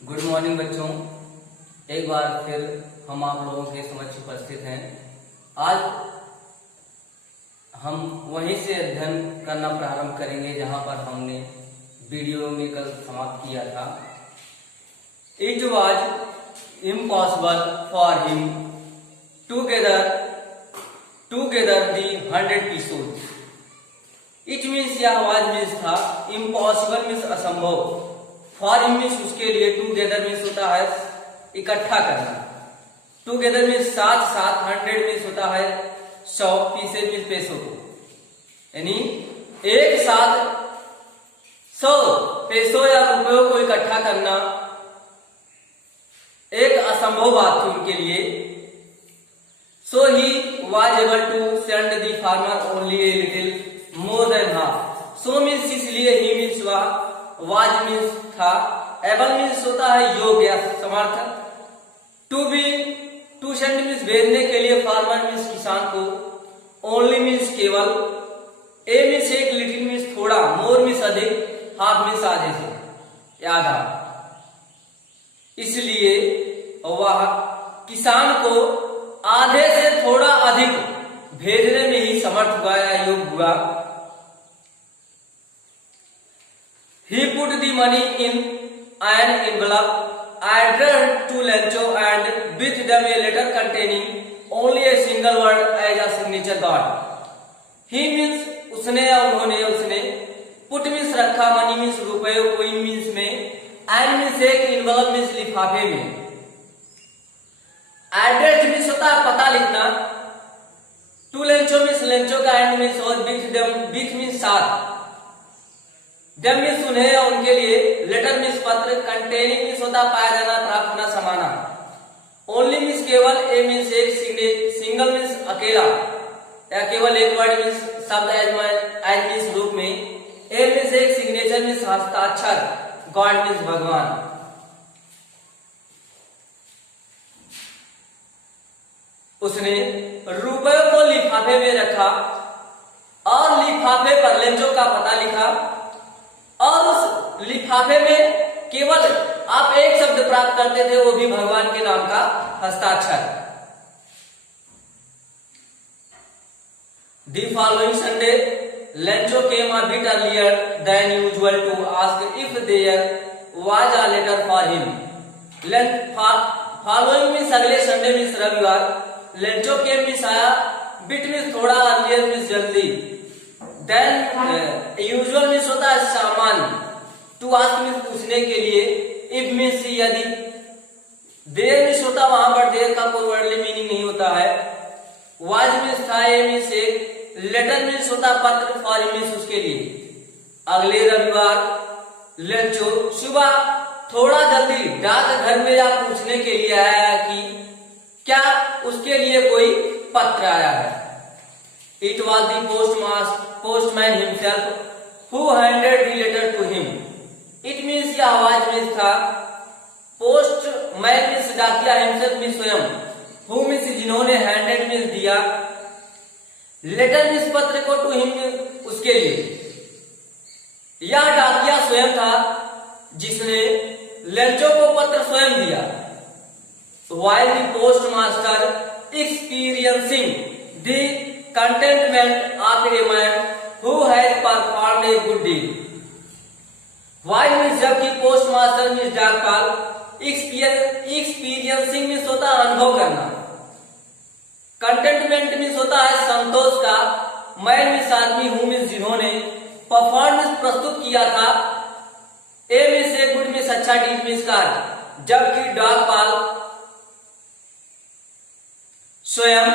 Good morning बच्चों, एक बार फिर हम आप लोगों के समक्ष उपस्थित हैं। आज हम वहीं से अध्ययन करना प्रारंभ करेंगे जहां पर हमने वीडियो में कल समाप्त किया था। It was impossible for him to gather the 100 pieces। It means यह वाज मीन्स था, इम्पॉसिबल मीन्स असंभव, फॉर हिम मीन्स उसके लिए, टूगेदर मीन्स होता है इकट्ठा करना, टूगेदर मीन्स साथ साथ, 100 मीन्स होता है 100, पीसेज मीन्स पैसों को, यानी एक साथ 100 पैसों या रुपयों को इकट्ठा करना एक असंभव बात थी उनके लिए। So he was able to send the farmer only a little more than half. So means इसलिए, ही मीन्स वह, वाज मीन्स था, एबल मीन्स होता है योग्य, समर्थ, टू सेंड मीन्स भेजने के लिए, फार्मर मीन्स किसान को, ओनली मीन्स केवल, ए मीन्स एक, लिटिल मीन्स थोड़ा, मोर मीन्स अधिक, हाफ मीन्स आधे से आधा। इसलिए वह किसान को आधे से थोड़ा अधिक भेजने में ही समर्थ हुआ या योग्य हुआ। He put the money in an envelope, addressed to Lencho, and with them a letter containing only a single word as a signature card. He means उसने या उन्होंने, उसने, put means रखा, money means रुपए, coin means में, and means एक, envelope means लिफाफे में, address means होता है पता लिखना, to Lencho means लेंचो का, and means और, with them, with means साथ, डेम मीन्स उन्हें या उनके लिए, लेटर मीन्स पत्र, कंटेनिंग मीन्स होता पाया जाना, प्राप्त होना, समाना, ओनली मीन्स केवल, ए मीन्स एक, सिंगल मीन्स अकेला या केवल एक, वर्ड मीन्स शब्द, एज मीन्स रूप में, ए मीन्स एक, सिग्नेचर मीन्स हस्ताक्षर, गॉड मीन्स भगवान। उसने रुपयों को लिफाफे में रखा और लिफाफे पर लेंचो का पता लिखा, और उस लिफाफे में केवल आप एक शब्द प्राप्त करते थे, वो भी भगवान के नाम का हस्ताक्षर। The following Sunday, Lencho came a bit earlier than usual to ask if there was a letter for him. Following means अगले संडे मीन्स रविवार, Lencho came मीन्स आया, bit मीन्स थोड़ा, earlier मीन्स जल्दी, देन यूजुअल मीन्स होता है सामान्य, to ask means पूछने के लिए, इफ मीन्स यदि, देर मीन्स होता वहां पर देर का कोई वर्डली मीनिंग नहीं होता है, वाज मीन्स था, ए मीन्स एक, लेटर मीन्स होता पत्र, फॉर मीन्स उसके लिए। अगले रविवार लेंचो सुबह थोड़ा जल्दी डाक घर में या पूछने के लिए आया कि क्या उसके लिए कोई पत्र आया है। It was the postman himself who handed the letter to him. It means यह आवाज मीन्स था, postman मीन्स डाकिया, himself मीन्स स्वयं, who मीन्स जिन्होंने, handed मीन्स दिया, letter मीन्स पत्र को, to him उसके लिए। यह डाकिया स्वयं था जिसने लेंचो को पत्र स्वयं दिया। While the postmaster experiencing the contentment of a man who has performed a good deed. While means जबकि, पोस्टमास्टर मीन्स डाकपाल, एक्सपीरियंसिंग मीन्स होता है अनुभव करना, कंटेंटमेंट मीन्स होता है संतोष का, मैन मीन्स आदमी, हूं मीन्स जिन्होंने, परफॉर्म मीन्स प्रस्तुत किया था, ए मीन्स ए, गुड मीन्स अच्छा, डीड मीन्स कार्य, जबकि डाकपाल स्वयं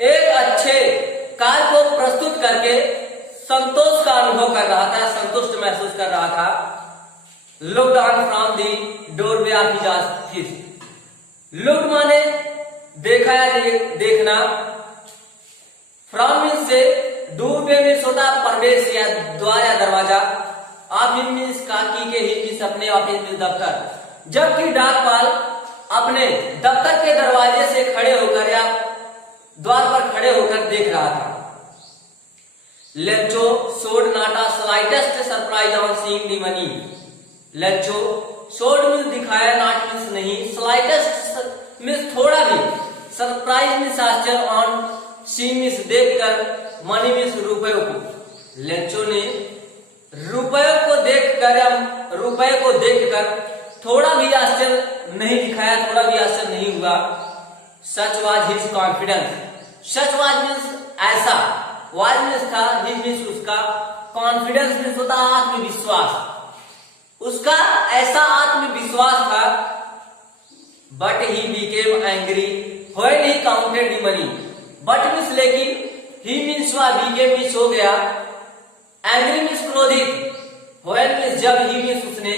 एक अच्छे कार्य को प्रस्तुत करके संतोष का अनुभव कर रहा था, संतुष्ट महसूस कर रहा था। Looked on from the doorway of his office. Looked माने देखा या देखना, फ्रॉम मीन्स से, डोरवे मीन्स होता प्रवेश या द्वार या दरवाजा, ऑफिस मीन्स काकी के ही मीन्स अपने, ऑफिस मीन्स दफ्तर, जबकि डाकपाल अपने दफ्तर के दरवाजे से खड़े होकर या द्वार पर खड़े होकर देख रहा था। Lencho showed not a slightest surprise on seeing the money. Lencho showed means दिखाया, नॉट मीन्स नहीं, स्लाइटेस्ट मीन्स थोड़ा भी, सरप्राइज मीन्स आश्चर्य, ऑन सी मीन्स देखकर, मनी मीन्स रुपयों को। लेंचो ने रुपयों को देखकर या रुपए को देखकर थोड़ा भी आश्चर्य नहीं दिखाया, थोड़ा भी आश्चर्य नहीं हुआ। Such was his confidence, such was means ऐसा, वाज मीन्स था, हिज मीन्स उसका, कॉन्फिडेंस मीन्स होता आत्मविश्वास, उसका ऐसा आत्मविश्वास था। But he became angry when he counted the money, but means लेकिन, ही मीन्स हुआ, बिकेम मीन्स हो गया, एंग्री मीन्स क्रोधित, व्हेन मीन्स जब, ही मीन्स उसने,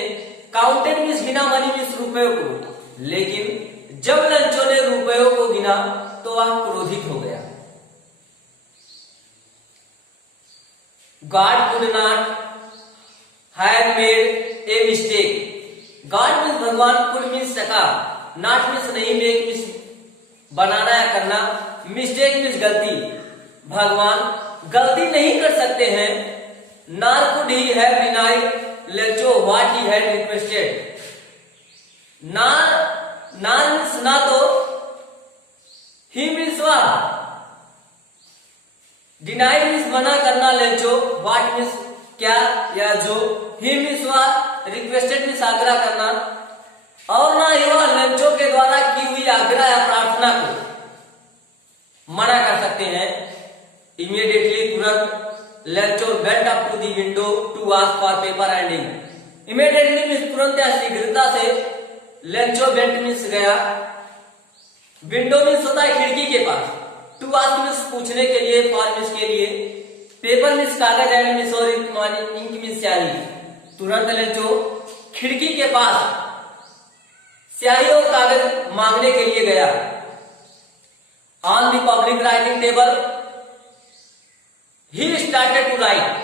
काउंटेड मीन्स गिना, मनी मीन्स रुपयों को, लेकिन जब लंचो ने रुपयों को गिना तो वह क्रोधित हो गया। God could not have made a mistake, God means भगवान, कुड मीन्स सका, नॉट मीन्स नहीं, मेक मीन्स बनाना या करना, मिस्टेक मीन्स गलती, भगवान गलती नहीं कर सकते हैं। Nor could he have denied Lencho what he had requested, ना मीन्स ना तो, ही मीन्स व्हाट, डिनाइड मीन्स मना करना, लेंचो व्हाट मीन्स क्या या जो, ही मीन्स व्हाट, रिक्वेस्टेड मीन्स आग्रह करना, और ना ही वह लेंचो के द्वारा की हुई आग्रह या प्रार्थना को मना कर सकते हैं। इमीडिएटली तुरंत, Lencho went up to the window to ask for paper and ink, immediately means तुरंत या शीघ्रता से, लेंचो वेंट मीन्स गया, विंडो मीन्स होता है खिड़की के पास, टू आस्क मीन्स पूछने के लिए, फॉर मीन्स के लिए, पेपर मीन्स कागज, एंड मीन्स और इंक मीन्स स्याही, तुरंत लेंचो खिड़की के पास स्याही और कागज मांगने के लिए गया। On the public writing table he started to write,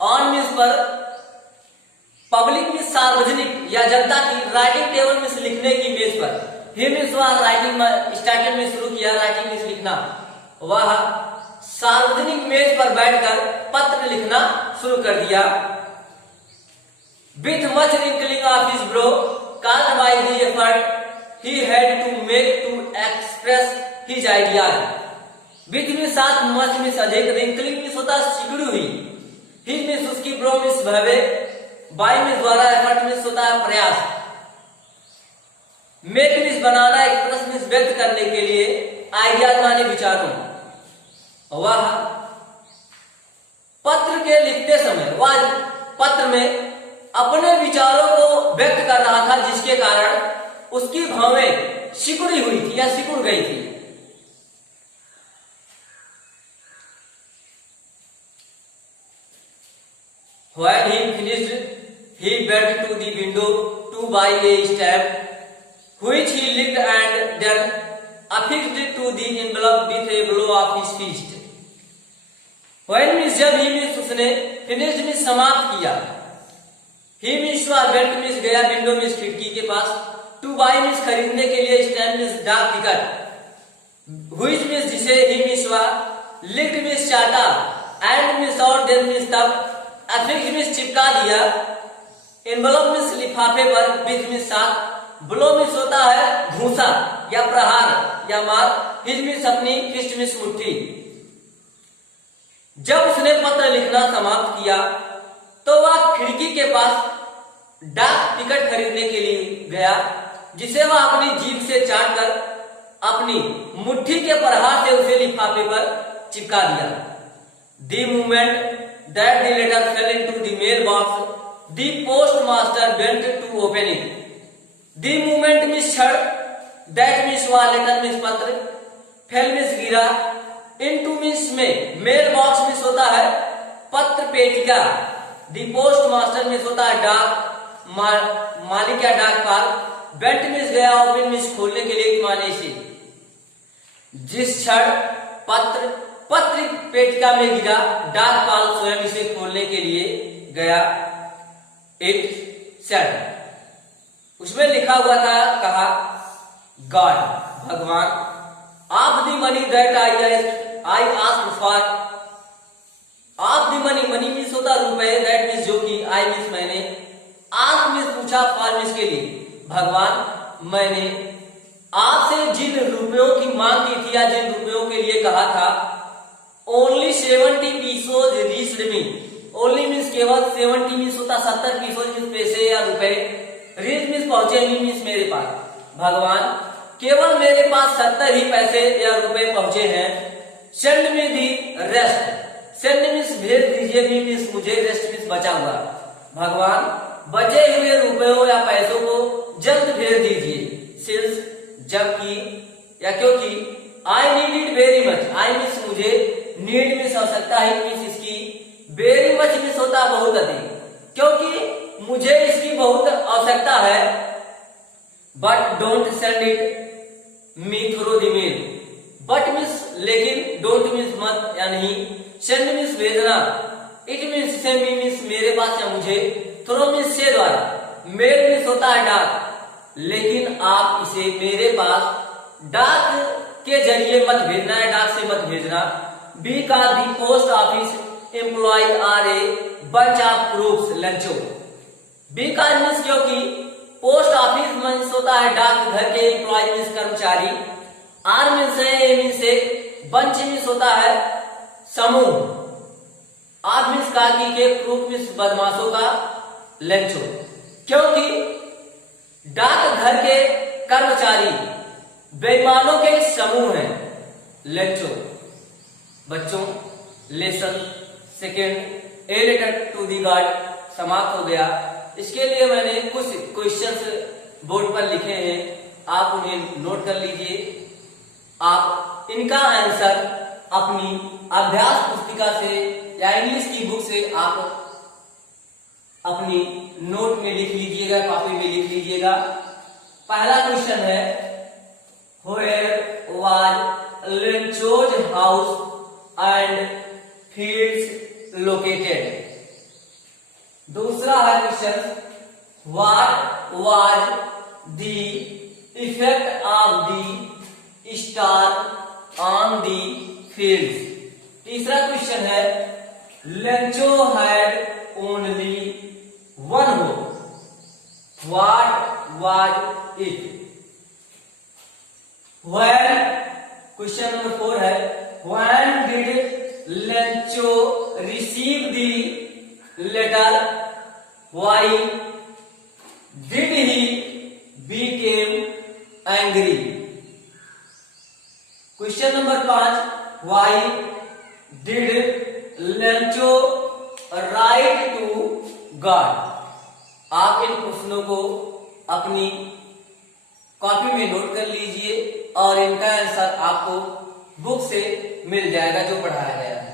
on means पर, पब्लिक मीन्स सार्वजनिक या जनता की, राइटिंग टेबल मीन्स लिखने की मेज पर, ही मीन्स वह राइटिंग स्टार्टेड में शुरू किया, राइटिंग मीन्स लिखना, वह सार्वजनिक मेज पर बैठकर पत्र लिखना शुरू कर दिया। With much wrinkling of his bro caused by the effort he had to make to express his ideas, with में साथ, मच में अधिक, रिंकलिंग में होता सिकुड़ी हुई, हिज में उसकी, ब्रो में भवे, बाय में द्वारा, एफर्ट में होता है प्रयास, मेक में बनाना, एक्सप्रेस में व्यक्त करने के लिए, आइडियाज माने विचारों, वह पत्र के लिखते समय, वह पत्र में अपने विचारों को व्यक्त कर रहा था, जिसके कारण उसकी भावें सिकुड़ी हुई थी या सिकुड़ गई थी। When he finished, he went to the window to buy a stamp, which he licked and then affixed to the envelope with a blow of his fist. When means जब, he means उसने, finished means समाप्त किया, ही means went means गया, window means खिड़की के पास, to bye means खरीदने के लिए, स्टैम्प मीन्स डाक टिकट, व्हिच मीन्स जिसे, ही मीन्स लिक्ड मीन्स चाटा, एंड मीन्स और, देन मीन्स तब, अफिक्स मीन्स चिपका दिया, एनवलप मीन्स लिफाफे पर, विथ मीन्स साथ, ब्लो मीन्स होता है घूसा या प्रहार या मार, हिज मीन्स अपनी, फिस्ट मीन्स मुट्ठी। जब उसने पत्र लिखना समाप्त किया तो वह खिड़की के पास डाक टिकट खरीदने के लिए गया, जिसे वह अपनी जीभ से चाट कर अपनी मुट्ठी के प्रहार से उसे लिफाफे पर चिपका दिया। The moment that the letter fell into the mailbox, the postmaster went to open it. The moment means क्षण, दैट मीन्स वह, लेटर मीन्स पत्र, फेल मीन्स गिरा, इनटू मीन्स में, मेल बॉक्स मीन्स होता है पत्र पेटिका, the post master means होता है डाक मालिक या डाकपाल, वेंट मीन्स गया, ओपन मीन्स खोलने के लिए, माने से। जिस क्षण पत्र पेटिका में गिरा, डाकपाल स्वयं इसे खोलने के लिए गया, इट सेड, उसमें लिखा हुआ था, कहा, गॉड, भगवान, of the money that I asked for, of the money, money means होता रुपए, दैट मीन्स जो कि, आई मीन्स मैंने, आस्क मीन्स पूछा, फॉर हूं इसके लिए, भगवान मैंने आपसे जिन रुपयों की मांग की थी या जिन रुपयों के लिए कहा था, ओनली 70 पीसोज रीच्ड मी। ओनली मीन्स केवल, 70 मीन्स होता 70 पीसोज मीन्स पैसे या रुपए, रीच मीन्स पहुंचे, मी मीन्स मेरे पास। भगवान केवल मेरे पास 70 ही पैसे या रुपए पहुंचे हैं। Send me the rest. Send means भेज दीजिए, मी मीन्स मुझे, रेस्ट मीन्स बचा हुआ। भगवान बचे हुए रुपयों या पैसों को जल्द भेज दीजिए। सिंस जबकि या क्योंकि, I need it very much. I means मुझे, नीड मीन्स आवश्यकता है, मीन्स इसकी, वेरी मच मीन्स होता बहुत अधिक, क्योंकि मुझे इसकी बहुत आवश्यकता है। But don't send it me through the mail. But means लेकिन, डोंट मीन्स मत या नहीं, सेंड मीन्स भेजना, इट मीन्स से, मी मीन्स मेरे पास या मुझे, थ्रू मीन्स से द्वारा, मेल मीन्स होता है डाक, लेकिन आप इसे मेरे पास डाक के जरिए मत भेजना है, डाक से मत भेजना। Because the post office employ are a bunch of crooks Lencho. Because means क्योंकि, पोस्ट ऑफिस मीन्स होता है डाक घर के, एम्प्लॉय मीन्स कर्मचारी, आर मीन्स है, ए मीन्स एक, बंच मीन्स होता है समूह, आर मीन्स काकी के, क्रूक मीन्स बदमाशों का, लंचो क्योंकि डाक घर के कर्मचारी बेईमानों के समूह हैं। लंचो बच्चों। Lesson second, a letter to the God समाप्त हो गया। इसके लिए मैंने कुछ क्वेश्चंस बोर्ड पर लिखे हैं, आप उन्हें नोट कर लीजिए। आप इनका आंसर अपनी अभ्यास पुस्तिका से या इंग्लिश की बुक से आप अपनी नोट में लिख लीजिएगा, कॉपी में लिख लीजिएगा। पहला क्वेश्चन है, where was Lencho's house and fields located. दूसरा है question, what was the effect of the star on the fields. तीसरा क्वेश्चन है, Lencho had only one hope, what was it. When, question number 4 है, when did Lencho receive the letter, why did he became angry। Question number 5, why did Lencho write to God। आप इन प्रश्नों को अपनी copy में note कर लीजिए और इनका आंसर आपको बुक से मिल जाएगा जो पढ़ाया गया है।